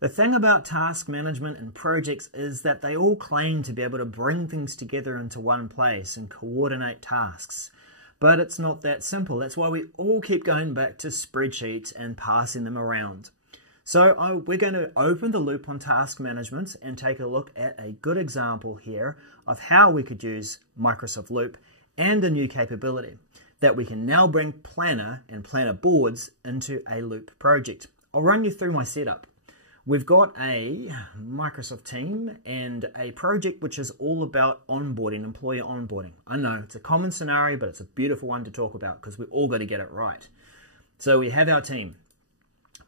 The thing about task management and projects is that they all claim to be able to bring things together into one place and coordinate tasks. But it's not that simple. That's why we all keep going back to spreadsheets and passing them around. So we're going to open the loop on task management and take a look at a good example here of how we could use Microsoft Loop and a new capability that we can now bring Planner and Planner boards into a Loop project. I'll run you through my setup. We've got a Microsoft team and a project which is all about onboarding, employee onboarding. I know it's a common scenario, but it's a beautiful one to talk about because we've all got to get it right. So we have our team.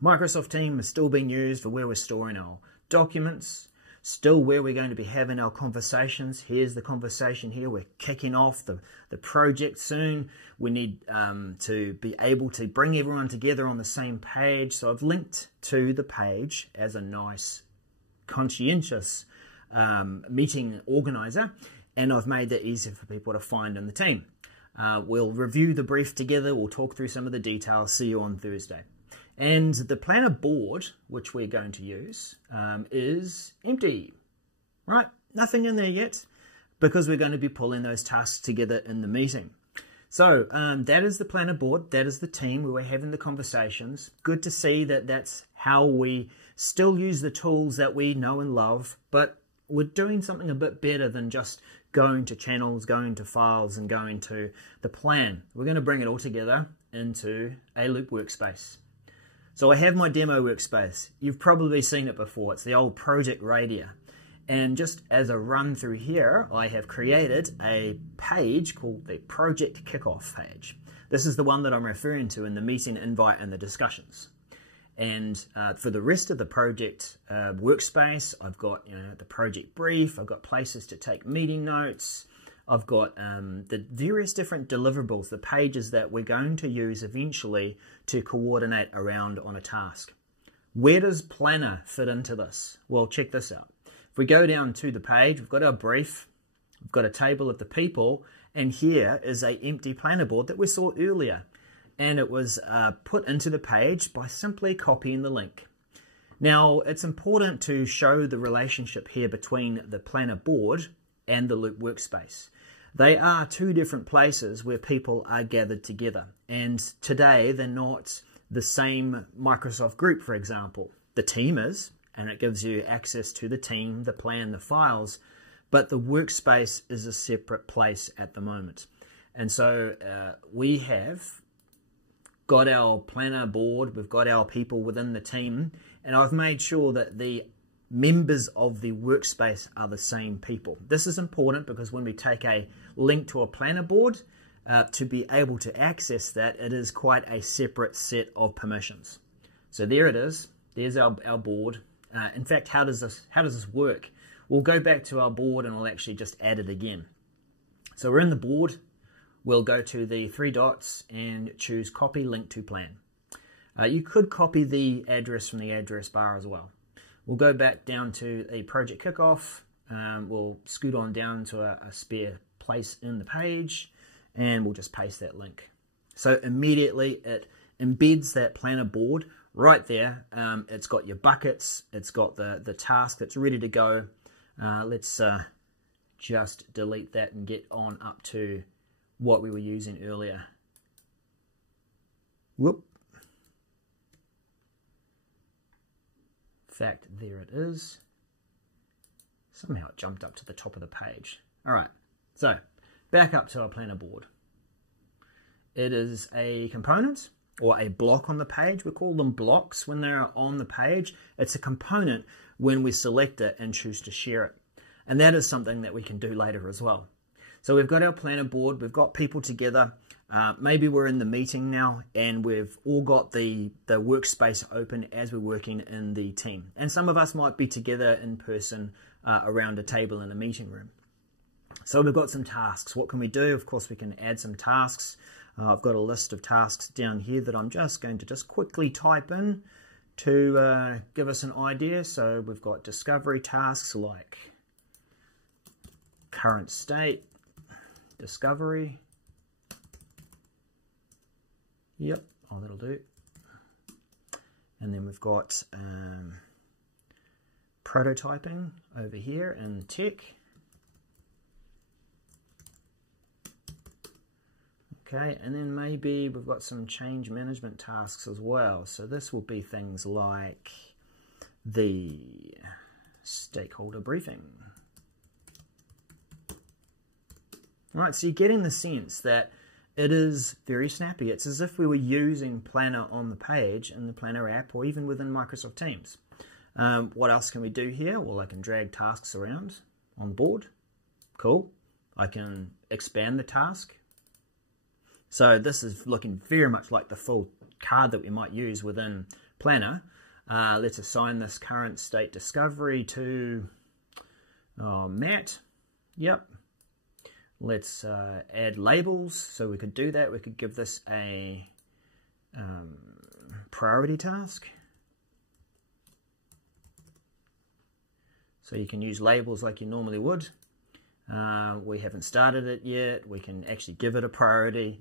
Microsoft team is still being used for where we're storing our documents, still where we're going to be having our conversations. Here's the conversation here. We're kicking off the project soon. We need to be able to bring everyone together on the same page. So I've linked to the page as a nice, conscientious meeting organizer, and I've made that easier for people to find in the team. We'll review the brief together. We'll talk through some of the details. See you on Thursday. And the Planner board, which we're going to use, is empty, right? Nothing in there yet, because we're going to be pulling those tasks together in the meeting. So that is the Planner board. That is the team where we're having the conversations. Good to see that that's how we still use the tools that we know and love, but we're doing something a bit better than just going to channels, going to files, and going to the plan. We're going to bring it all together into a Loop workspace. So I have my demo workspace. You've probably seen it before. It's the old Project Radia. And just as a run through here, I have created a page called the Project Kickoff page. This is the one that I'm referring to in the meeting invite and the discussions. And for the rest of the project workspace, I've got the project brief, I've got places to take meeting notes, I've got the various different deliverables, the pages that we're going to use eventually to coordinate around on a task. Where does Planner fit into this? Well, check this out. If we go down to the page, we've got our brief, we've got a table of the people, and here is an empty Planner board that we saw earlier. And it was put into the page by simply copying the link. Now, it's important to show the relationship here between the Planner board and the Loop workspace. They are two different places where people are gathered together. And today, they're not the same Microsoft group, for example. The team is, and it gives you access to the team, the plan, the files, but the workspace is a separate place at the moment. And so we have got our Planner board, we've got our people within the team, and I've made sure that the members of the workspace are the same people. This is important because when we take a link to a Planner board, to be able to access that, it is quite a separate set of permissions. So there it is. There's our board. In fact, how does this work? We'll go back to our board and we'll actually just add it again. So we're in the board. We'll go to the three dots and choose Copy Link to Plan. You could copy the address from the address bar as well. We'll go back down to a Project Kickoff. We'll scoot on down to a spare place in the page, and we'll just paste that link. So immediately it embeds that Planner board right there. It's got your buckets. It's got the task that's ready to go. Let's just delete that and get on up to what we were using earlier. Whoop. In fact, there it is. Somehow it jumped up to the top of the page. All right, so back up to our Planner board. It is a component or a block on the page. We call them blocks when they're on the page. It's a component when we select it and choose to share it. And that is something that we can do later as well. So we've got our Planner board, we've got people together. Maybe we're in the meeting now and we've all got the workspace open as we're working in the team. And some of us might be together in person around a table in a meeting room. So we've got some tasks. What can we do? Of course, we can add some tasks. I've got a list of tasks down here that I'm just going to quickly type in to give us an idea. So we've got discovery tasks like current state, discovery. Yep, oh, that'll do. And then we've got prototyping over here in tech. Okay, and then maybe we've got some change management tasks as well. So this will be things like the stakeholder briefing. Right, so you're getting the sense that it is very snappy. It's as if we were using Planner on the page in the Planner app or even within Microsoft Teams. What else can we do here? Well, I can drag tasks around on the board. Cool. I can expand the task. So this is looking very much like the full card that we might use within Planner. Let's assign this current state discovery to Matt. Yep. Let's add labels. So we could do that. We could give this a priority task. So you can use labels like you normally would. We haven't started it yet. We can actually give it a priority.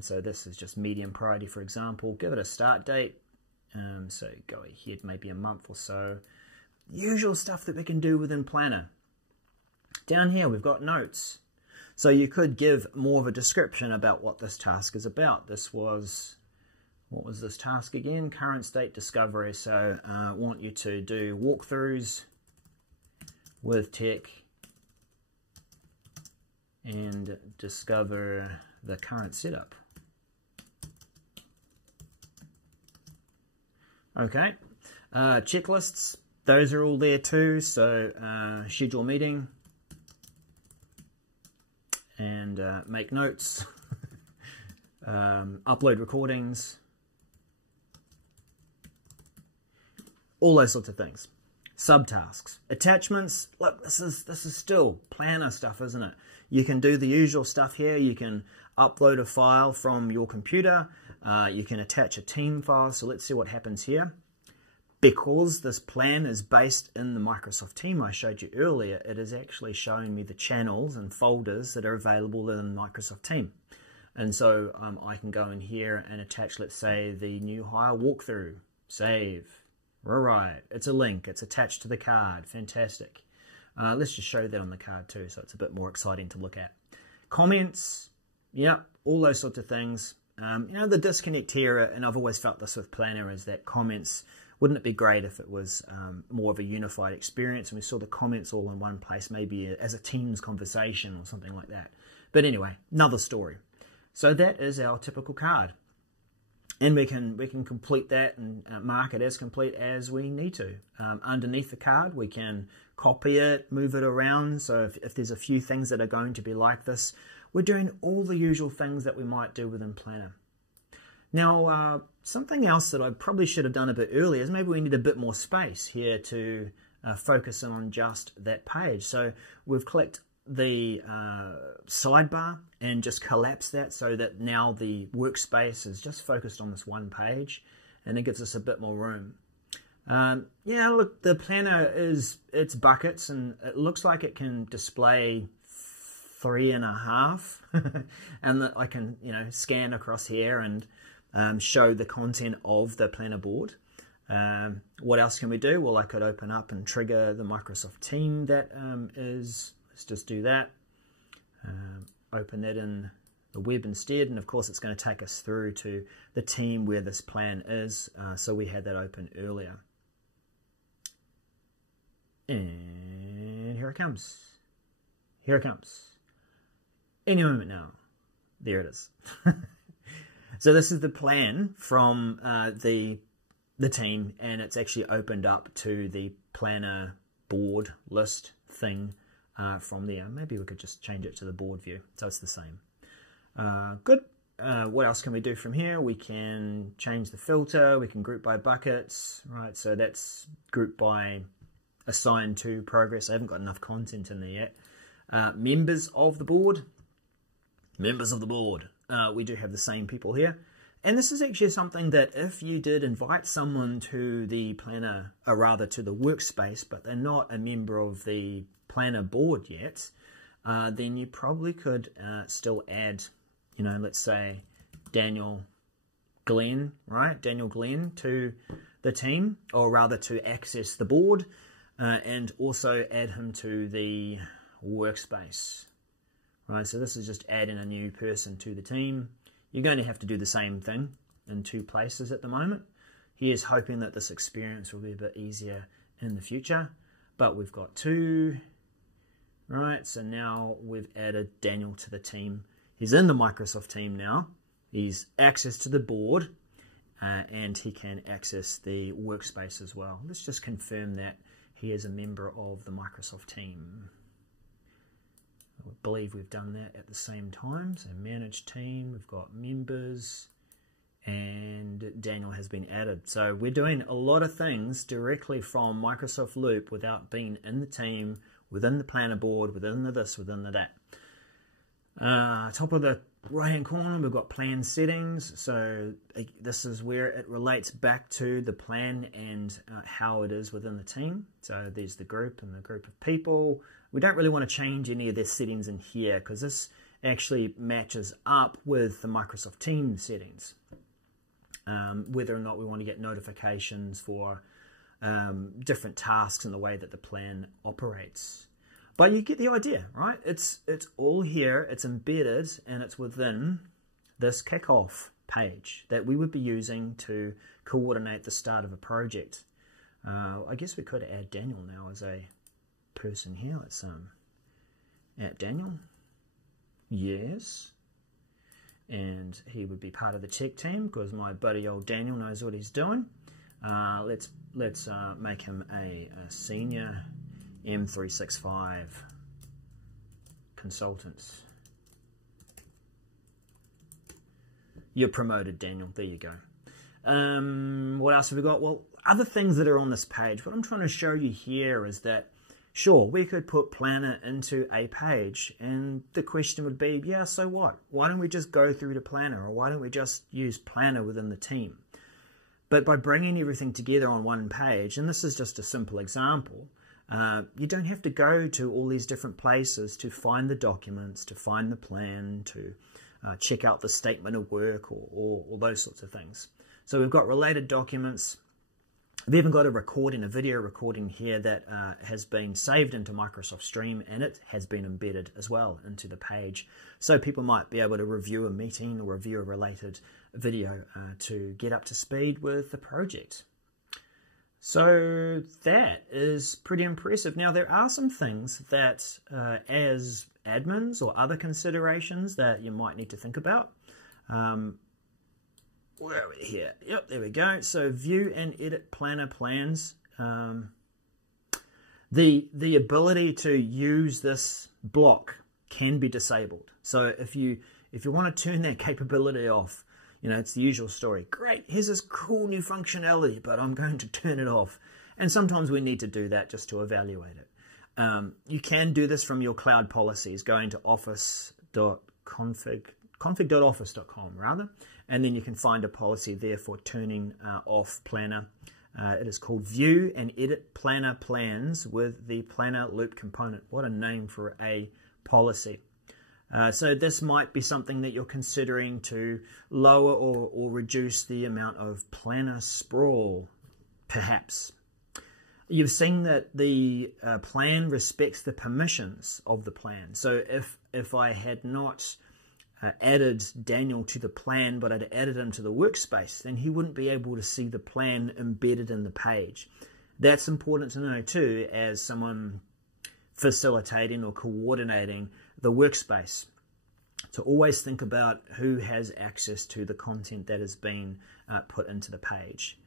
So this is just medium priority, for example. Give it a start date. So go ahead, maybe a month or so. Usual stuff that we can do within Planner. Down here, we've got notes. So you could give more of a description about what this task is about. This was, what was this task again? Current state discovery. So I want you to do walkthroughs with tech and discover the current setup. Okay, checklists, those are all there too. So schedule meeting and make notes, upload recordings, all those sorts of things. Subtasks, attachments. Look, this is still Planner stuff, isn't it? You can do the usual stuff here. You can upload a file from your computer. You can attach a team file. So let's see what happens here. Because this plan is based in the Microsoft Team I showed you earlier, it is actually showing me the channels and folders that are available in Microsoft Team. And so I can go in here and attach, let's say, the new hire walkthrough. Save. Alright, it's a link. It's attached to the card. Fantastic. Let's just show that on the card too, so it's a bit more exciting to look at. Comments, yeah, all those sorts of things. You know, the disconnect here, and I've always felt this with Planner, is that comments, wouldn't it be great if it was more of a unified experience and we saw the comments all in one place, maybe as a Teams conversation or something like that. But anyway, another story. So that is our typical card. And we can complete that and mark it as complete as we need to. Underneath the card, we can copy it, move it around. So if there's a few things that are going to be like this, we're doing all the usual things that we might do within Planner. Now, something else that I probably should have done a bit earlier is maybe we need a bit more space here to focus on just that page. So we've clicked the sidebar and just collapse that so that now the workspace is just focused on this one page, and it gives us a bit more room. Yeah, look, the Planner it's buckets, and it looks like it can display 3.5 and that I can, you know, scan across here and show the content of the Planner board. What else can we do? Well, I could open up and trigger the Microsoft Team that is. Let's just do that. Open that in the web instead, and of course it's going to take us through to the team where this plan is. So we had that open earlier. And here it comes. Here it comes. Any moment now. There it is. So this is the plan from the team, and it's actually opened up to the Planner board list thing from there. Maybe we could just change it to the board view so it's the same. Good. What else can we do from here? We can change the filter. We can group by buckets. Right, so that's group by assigned to progress. I haven't got enough content in there yet. Members of the board. Members of the board. We do have the same people here. And this is actually something that if you did invite someone to the Planner, or rather to the workspace, but they're not a member of the Planner board yet, then you probably could still add, you know, let's say Daniel Glenn, right? Daniel Glenn to the team, or rather to access the board. and also add him to the workspace. Right, so this is just adding a new person to the team. You're going to have to do the same thing in 2 places at the moment. He is hoping that this experience will be a bit easier in the future, but we've got 2. Right, so now we've added Daniel to the team. He's in the Microsoft team now. He's access to the board, and he can access the workspace as well. Let's just confirm that he is a member of the Microsoft team. I believe we've done that at the same time. So manage team, we've got members, and Daniel has been added. So we're doing a lot of things directly from Microsoft Loop without being in the team, within the planner board, within the this, within the that. Top of the right hand corner, we've got plan settings. So this is where it relates back to the plan and how it is within the team. So there's the group and the group of people. We don't really want to change any of their settings in here because this actually matches up with the Microsoft Teams settings. Whether or not we want to get notifications for different tasks and the way that the plan operates. But you get the idea, right? It's all here, it's embedded, and it's within this kickoff page that we would be using to coordinate the start of a project. I guess we could add Daniel now as a person here. Let's add Daniel. Yes. And he would be part of the tech team because my buddy old Daniel knows what he's doing. Let's make him a senior M365 consultant. You're promoted, Daniel. There you go. What else have we got? Well, other things that are on this page. What I'm trying to show you here is that, sure, we could put Planner into a page, and the question would be, yeah, so what? Why don't we just go through to Planner, or why don't we just use Planner within the team? But by bringing everything together on one page, and this is just a simple example, you don't have to go to all these different places to find the documents, to find the plan, to check out the statement of work, or those sorts of things. So we've got related documents. We've even got a video recording here that has been saved into Microsoft Stream, and it has been embedded as well into the page. So people might be able to review a meeting or review a related video to get up to speed with the project. So that is pretty impressive. Now, there are some things that as admins or other considerations that you might need to think about. Where are we here? Yep, there we go. So view and edit planner plans. The ability to use this block can be disabled. So if you want to turn that capability off, you know, it's the usual story. Great, here's this cool new functionality, but I'm going to turn it off. And sometimes we need to do that just to evaluate it. You can do this from your cloud policies, going to config.office.com rather, and then you can find a policy there for turning off Planner. It is called View and Edit Planner Plans with the Planner Loop component. What a name for a policy. So this might be something that you're considering to lower or reduce the amount of planner sprawl, perhaps. You've seen that the plan respects the permissions of the plan. So if I had not added Daniel to the plan, but I'd added him to the workspace, then he wouldn't be able to see the plan embedded in the page. That's important to know too, as someone facilitating or coordinating the workspace, to always think about who has access to the content that is being put into the page.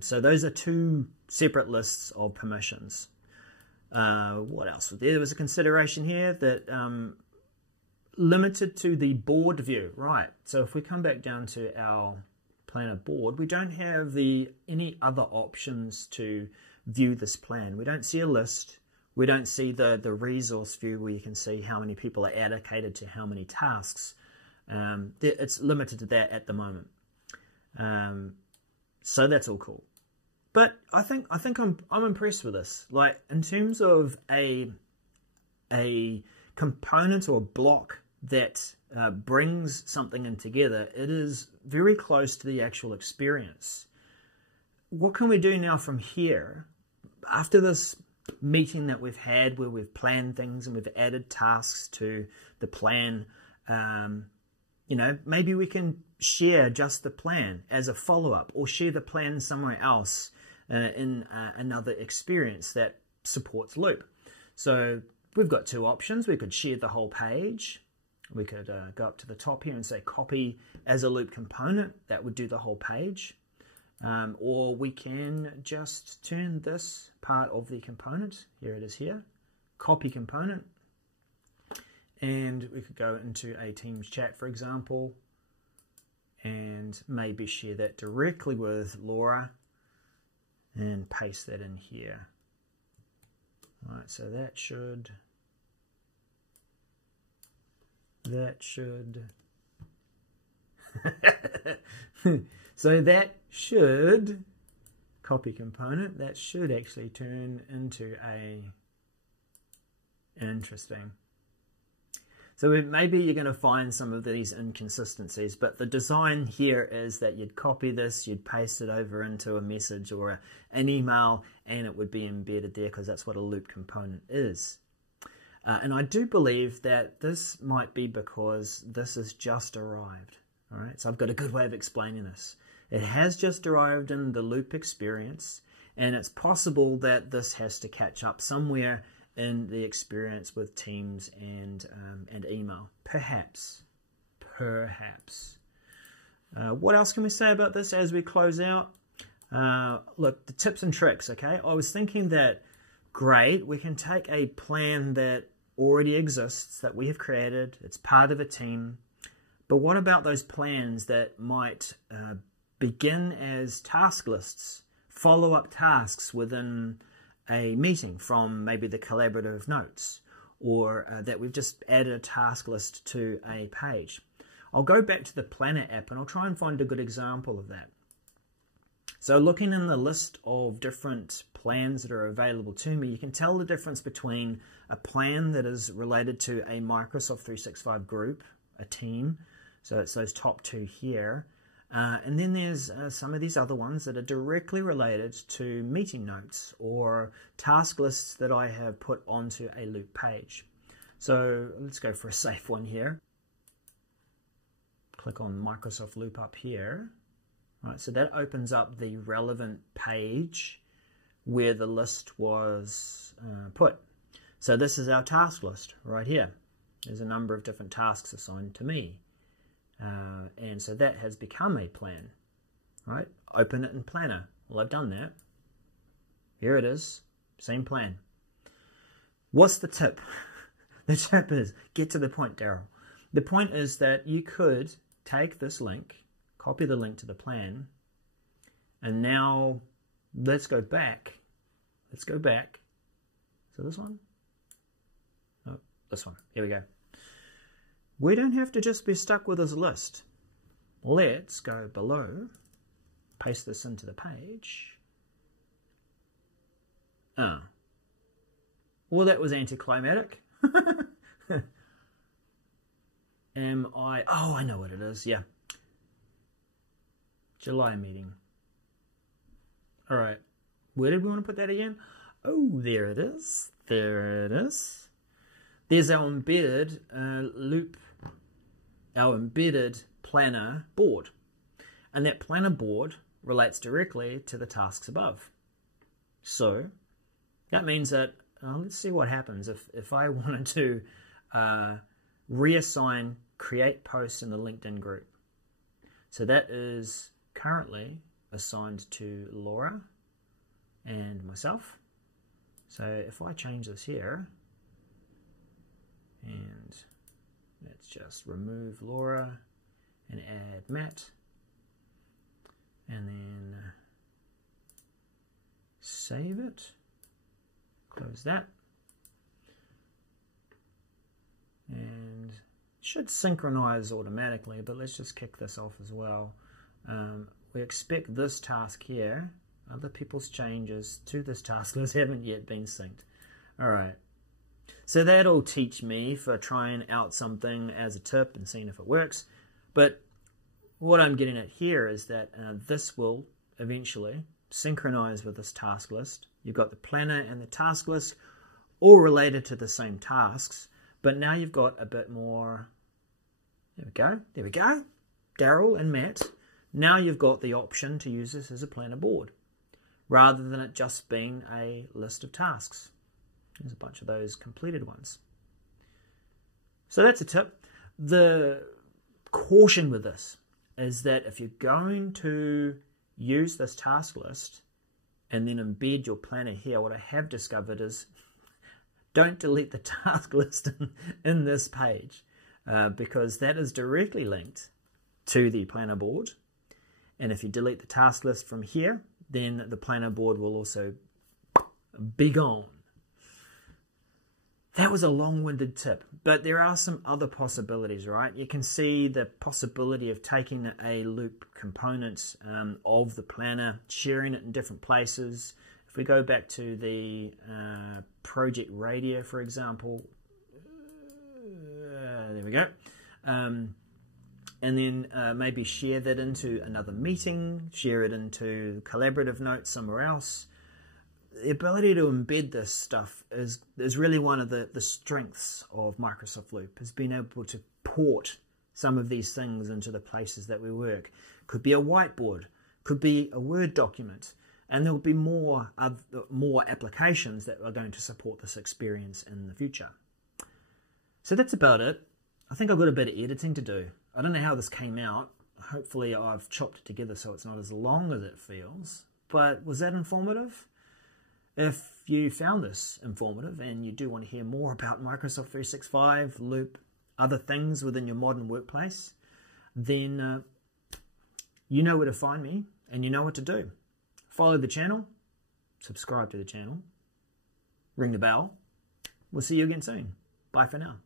So those are 2 separate lists of permissions. What else? There was a consideration here that limited to the board view. Right, so if we come back down to our planner board, we don't have any other options to view this plan. We don't see a list. We don't see the resource view where you can see how many people are allocated to how many tasks. It's limited to that at the moment. So that's all cool. But I think I'm impressed with this. Like, in terms of a component or block that brings something in together, it is very close to the actual experience. What can we do now from here? after this meeting that we've had where we've planned things and we've added tasks to the plan, you know, maybe we can share just the plan as a follow-up, or share the plan somewhere else in another experience that supports Loop. So we've got two options. We could share the whole page. We could go up to the top here and say copy as a Loop component. That would do the whole page. Or we can just turn this part of the component, here it is here, copy component, and we could go into a Teams chat, for example, and maybe share that directly with Laura and paste that in here. All right, so that should so that should copy component, that should actually turn into a interesting. So maybe you're going to find some of these inconsistencies, but the design here is that you'd copy this, you'd paste it over into a message or an email, and it would be embedded there because that's what a Loop component is. And I do believe that this might be because this has just arrived. All right, so I've got a good way of explaining this. It has just arrived in the Loop experience, and it's possible that this has to catch up somewhere in the experience with Teams and email. Perhaps. What else can we say about this as we close out? Look, the tips and tricks, okay? I was thinking that, great, we can take a plan that already exists, that we have created, it's part of a team, but what about those plans that might begin as task lists, follow-up tasks within a meeting from maybe the collaborative notes, or that we've just added a task list to a page. I'll go back to the Planner app and I'll try and find a good example of that. So looking in the list of different plans that are available to me, you can tell the difference between a plan that is related to a Microsoft 365 group, a team, so it's those top two here, and then there's some of these other ones that are directly related to meeting notes or task lists that I have put onto a Loop page. So let's go for a safe one here. Click on Microsoft Loop up here. Right, so that opens up the relevant page where the list was put. So this is our task list right here. There's a number of different tasks assigned to me. And so that has become a plan, right? Open it in Planner. Well, I've done that. Here it is, same plan. What's the tip? The tip is, get to the point, Daryl. The point is that you could take this link, copy the link to the plan, and now let's go back. Let's go back. So this one? Oh, this one. Here we go. We don't have to just be stuck with this list. Let's go below, paste this into the page. Oh. Well, that was anticlimactic. Oh, I know what it is, yeah. July meeting. All right. Where did we want to put that again? Oh, there it is. There it is. There's our embedded Loop, our embedded planner board. And that planner board relates directly to the tasks above. So that means that, let's see what happens if I wanted to reassign create posts in the LinkedIn group. So that is currently assigned to Laura and myself. So if I change this here, and let's just remove Laura and add Matt, and then save it, close that, and it should synchronize automatically, but let's just kick this off as well. We expect this task here, other people's changes to this task list haven't yet been synced. Alright, so that'll teach me for trying out something as a tip and seeing if it works, but what I'm getting at here is that this will eventually synchronized with this task list. You've got the planner and the task list all related to the same tasks, but now you've got a bit more. There we go, Daryl and Matt. Now you've got the option to use this as a planner board rather than it just being a list of tasks. There's a bunch of those completed ones. So that's a tip. The caution with this is that if you're going to use this task list and then embed your planner here, what I have discovered is don't delete the task list in this page because that is directly linked to the planner board. And if you delete the task list from here, then the planner board will also be gone. That was a long-winded tip, but there are some other possibilities, right? You can see the possibility of taking a loop component of the planner, sharing it in different places. If we go back to the project radio, for example, there we go. And then maybe share that into another meeting, share it into collaborative notes somewhere else. The ability to embed this stuff is really one of the strengths of Microsoft Loop, is being able to port some of these things into the places that we work. Could be a whiteboard, could be a Word document, and there will be more applications that are going to support this experience in the future. So that's about it. I think I've got a bit of editing to do. I don't know how this came out. Hopefully I've chopped it together so it's not as long as it feels. But was that informative? If you found this informative and you do want to hear more about Microsoft 365, Loop, other things within your modern workplace, then you know where to find me and you know what to do. Follow the channel, subscribe to the channel, ring the bell. We'll see you again soon. Bye for now.